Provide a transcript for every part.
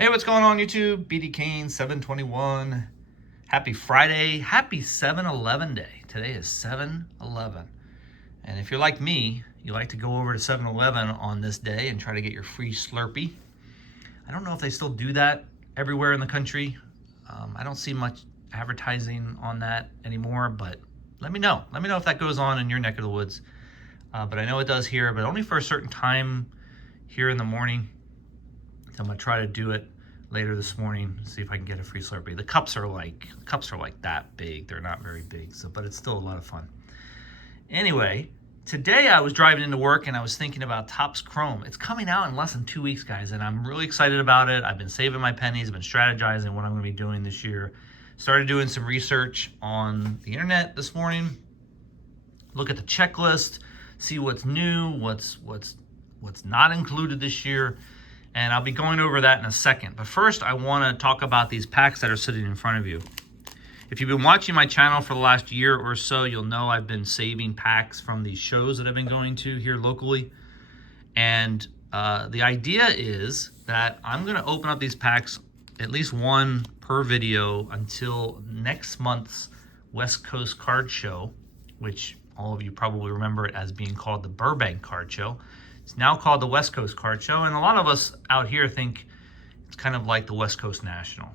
Hey, what's going on YouTube? BD Kane 721. Happy Friday. Happy 7-Eleven day. Today is 7-Eleven. And if you're like me, you like to go over to 7-Eleven on this day and try to get your free Slurpee. I don't know if they still do that everywhere in the country. I don't see much advertising on that anymore, but let me know. Let me know if that goes on in your neck of the woods. But I know it does here, but only for a certain time here in the morning. I'm gonna try to do it later this morning, see if I can get a free Slurpee. The cups are like that big. They're not very big, but it's still a lot of fun. Anyway, today I was driving into work and I was thinking about Topps Chrome. It's coming out in less than 2 weeks, guys, and I'm really excited about it. I've been saving my pennies, I've been strategizing what I'm gonna be doing this year. Started doing some research on the internet this morning. Look at the checklist, see what's new, what's not included this year. And I'll be going over that in a second. But first, I want to talk about these packs that are sitting in front of you. If you've been watching my channel for the last year or so, you'll know I've been saving packs from these shows that I've been going to here locally. And the idea is that I'm going to open up these packs, at least one per video, until next month's West Coast Card Show, which all of you probably remember it as being called the Burbank Card Show. It's now called the West Coast Card Show, and a lot of us out here think it's kind of like the West Coast National.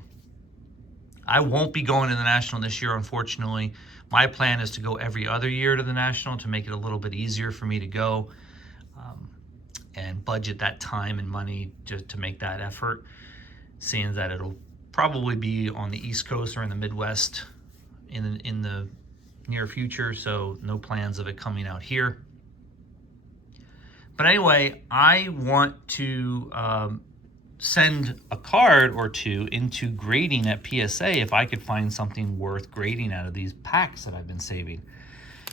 I won't be going to the National this year, unfortunately. My plan is to go every other year to the National to make it a little bit easier for me to go and budget that time and money just to make that effort, seeing that it'll probably be on the East Coast or in the Midwest in the near future, so no plans of it coming out here. But anyway, I want to send a card or two into grading at PSA if I could find something worth grading out of these packs that I've been saving.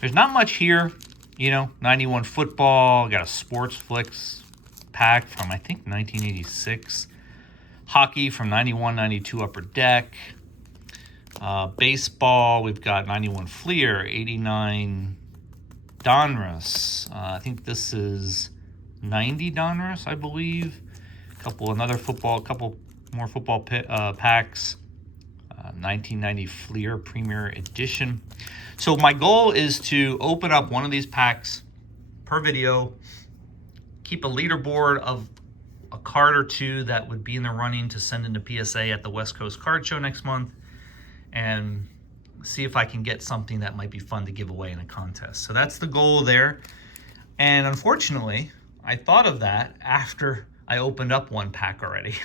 There's not much here, 91 football, got a Sports Flicks pack from I think 1986. Hockey from 91-92 Upper Deck. Baseball, we've got 91 Fleer, 89 Donruss. I think this is 90 Donruss, I believe. A couple more football packs. 1990 Fleer Premier Edition. So my goal is to open up one of these packs per video, keep a leaderboard of a card or two that would be in the running to send into PSA at the West Coast Card Show next month, and see if I can get something that might be fun to give away in a contest. So that's the goal there. And unfortunately, I thought of that after I opened up one pack already.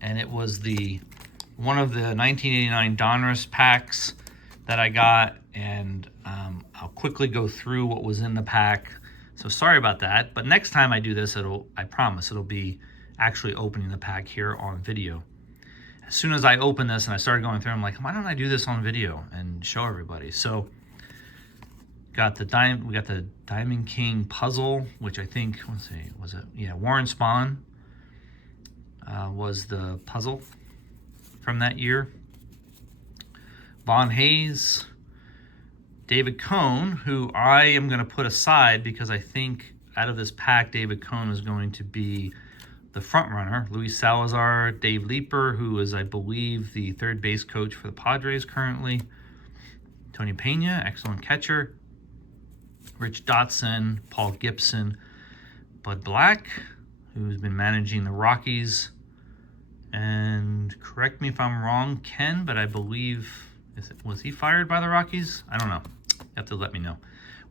And it was one of the 1989 Donruss packs that I got, and I'll quickly go through what was in the pack. So sorry about that, but next time I do this, I promise it'll be actually opening the pack here on video. As soon as I opened this and I started going through, I'm like, why don't I do this on video and show everybody? So we got the Diamond King puzzle, which I think, Warren Spahn was the puzzle from that year. Von Hayes, David Cone, who I am going to put aside because I think out of this pack, David Cone is going to be the front runner. Luis Salazar, Dave Leeper, who is, I believe, the third base coach for the Padres currently. Tony Pena, excellent catcher. Rich Dotson, Paul Gibson, Bud Black, who's been managing the Rockies. And correct me if I'm wrong, Ken, but I believe, was he fired by the Rockies? I don't know. You have to let me know.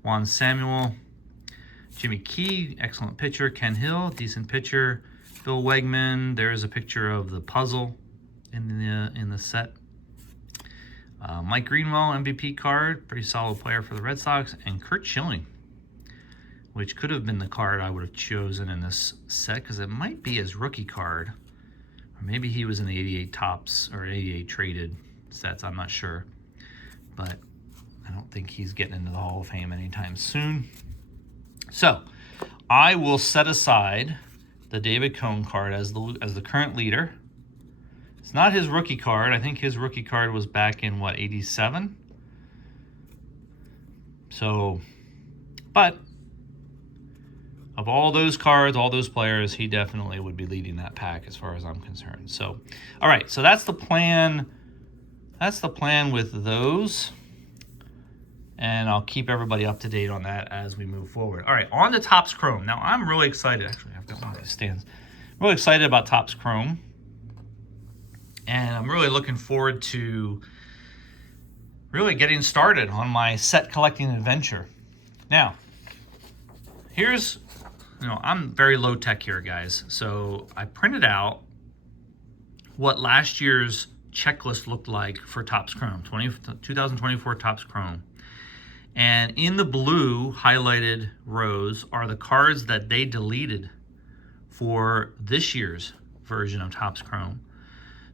Juan Samuel, Jimmy Key, excellent pitcher. Ken Hill, decent pitcher. Bill Wegman, there's a picture of the puzzle in the set. Mike Greenwell, MVP card, pretty solid player for the Red Sox. And Curt Schilling, which could have been the card I would have chosen in this set because it might be his rookie card. Or maybe he was in the 88 Topps or 88 traded sets, I'm not sure. But I don't think he's getting into the Hall of Fame anytime soon. So I will set aside the David Cone card as the current leader. It's not his rookie card. I think his rookie card was back in, 87? So, but of all those cards, all those players, he definitely would be leading that pack as far as I'm concerned. So, all right, so that's the plan. That's the plan with those. And I'll keep everybody up to date on that as we move forward. All right, on to Topps Chrome. Now, I'm really excited. Actually, I've got one of these stands. I'm really excited about Topps Chrome. And I'm really looking forward to really getting started on my set collecting adventure. Now, here's, I'm very low tech here, guys. So I printed out what last year's checklist looked like for Topps Chrome, 2024 Topps Chrome. And in the blue highlighted rows are the cards that they deleted for this year's version of Topps Chrome.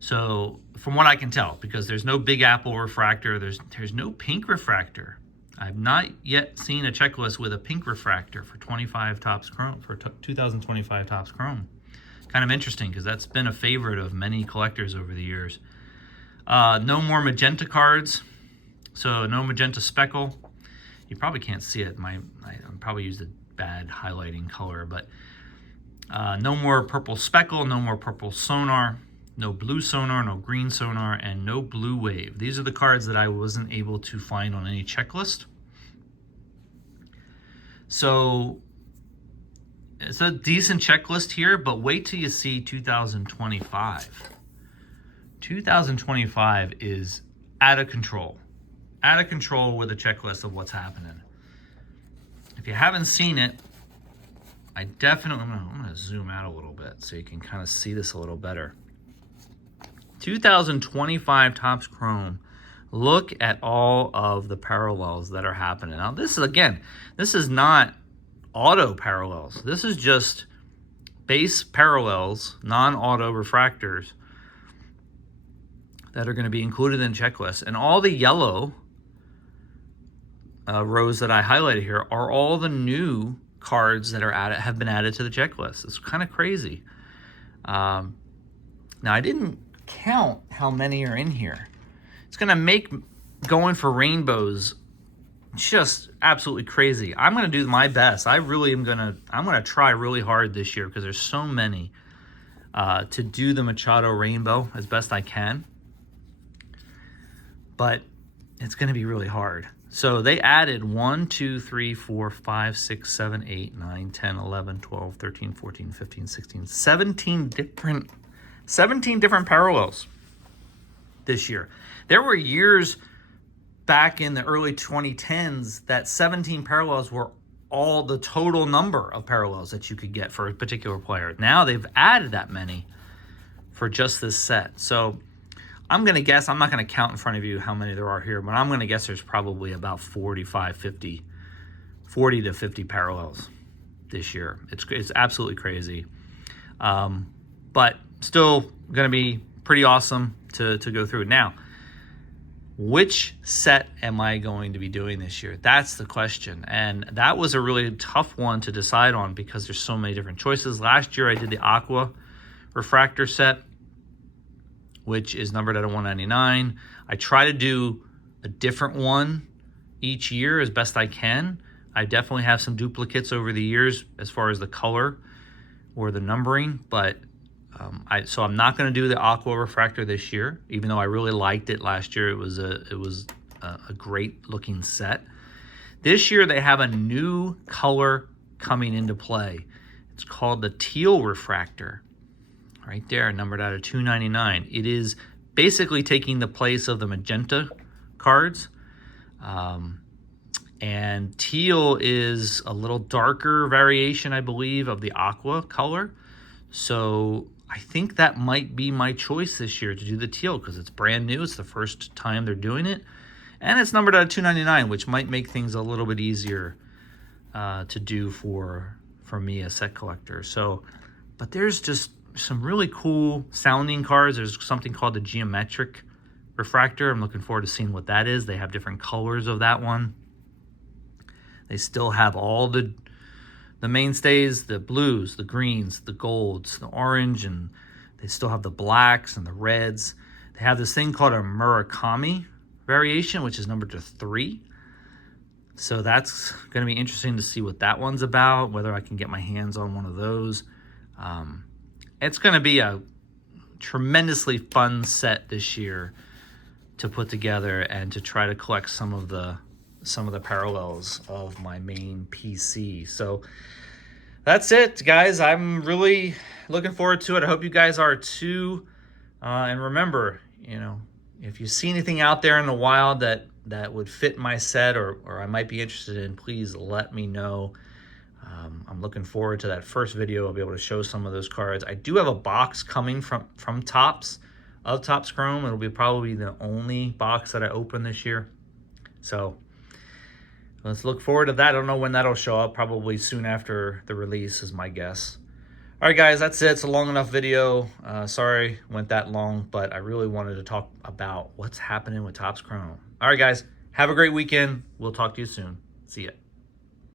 So from what I can tell, because there's no Big Apple refractor, there's no pink refractor. I've not yet seen a checklist with a pink refractor for 25 Topps Chrome, for 2025 Topps Chrome. Kind of interesting because that's been a favorite of many collectors over the years. No more magenta cards, so no magenta speckle. You probably can't see it. I probably used a bad highlighting color, but no more purple speckle, no more purple sonar, no blue sonar, no green sonar, and no blue wave. These are the cards that I wasn't able to find on any checklist. So it's a decent checklist here, but wait till you see 2025. 2025 is out of control. Out of control with a checklist of what's happening. If you haven't seen it, I'm gonna zoom out a little bit so you can kind of see this a little better. 2025 Topps Chrome. Look at all of the parallels that are happening. Now this is not auto parallels. This is just base parallels, non-auto refractors that are going to be included in checklists. And all the yellow rows that I highlighted here are all the new cards that have been added to the checklist. It's kind of crazy. Now I didn't count how many are in here. It's going to make going for rainbows just absolutely crazy. I'm going to do my best. I'm going to try really hard this year because there's so many to do the Machado rainbow as best I can. But it's going to be really hard. So they added 1, 2, 3, 4, 5, 6, 7, 8, 9, 10, 11, 12, 13, 14, 15, 16, 17 different parallels this year. There were years back in the early 2010s that 17 parallels were all the total number of parallels that you could get for a particular player. Now they've added that many for just this set. So I'm going to guess, I'm not going to count in front of you how many there are here, but I'm going to guess there's probably about 40 to 50 parallels this year. It's absolutely crazy. But still going to be pretty awesome to go through. Now, which set am I going to be doing this year? That's the question. And that was a really tough one to decide on because there's so many different choices. Last year I did the Aqua refractor set, which is numbered out of 199. I try to do a different one each year as best I can. I definitely have some duplicates over the years as far as the color or the numbering, but so I'm not going to do the Aqua refractor this year, even though I really liked it last year. It was a great looking set. This year they have a new color coming into play. It's called the teal refractor. Right there, numbered out of 299. It is basically taking the place of the magenta cards. And teal is a little darker variation, I believe, of the aqua color. So I think that might be my choice this year to do the teal because it's brand new. It's the first time they're doing it. And it's numbered out of 299, which might make things a little bit easier to do for me, a set collector. So, but there's just some really cool sounding cards. There's something called the geometric refractor. I'm looking forward to seeing what that is. They have different colors of that one. They still have all the mainstays, the blues, the greens, the golds, the orange, and they still have the blacks and the reds. They have this thing called a Murakami variation, which is numbered to 3. So that's going to be interesting to see what that one's about, whether I can get my hands on one of those. It's going to be a tremendously fun set this year to put together and to try to collect some of the parallels of my main PC. So that's it, guys. I'm really looking forward to it. I hope you guys are too. And remember, you know, if you see anything out there in the wild that would fit my set or I might be interested in, please let me know. I'm looking forward to that first video. I'll be able to show some of those cards. I do have a box coming from Topps, of Topps Chrome. It'll be probably the only box that I open this year. So let's look forward to that. I don't know when that'll show up. Probably soon after the release is my guess. All right, guys, that's it. It's a long enough video. Sorry went that long, but I really wanted to talk about what's happening with Topps Chrome. All right, guys, have a great weekend. We'll talk to you soon. See ya.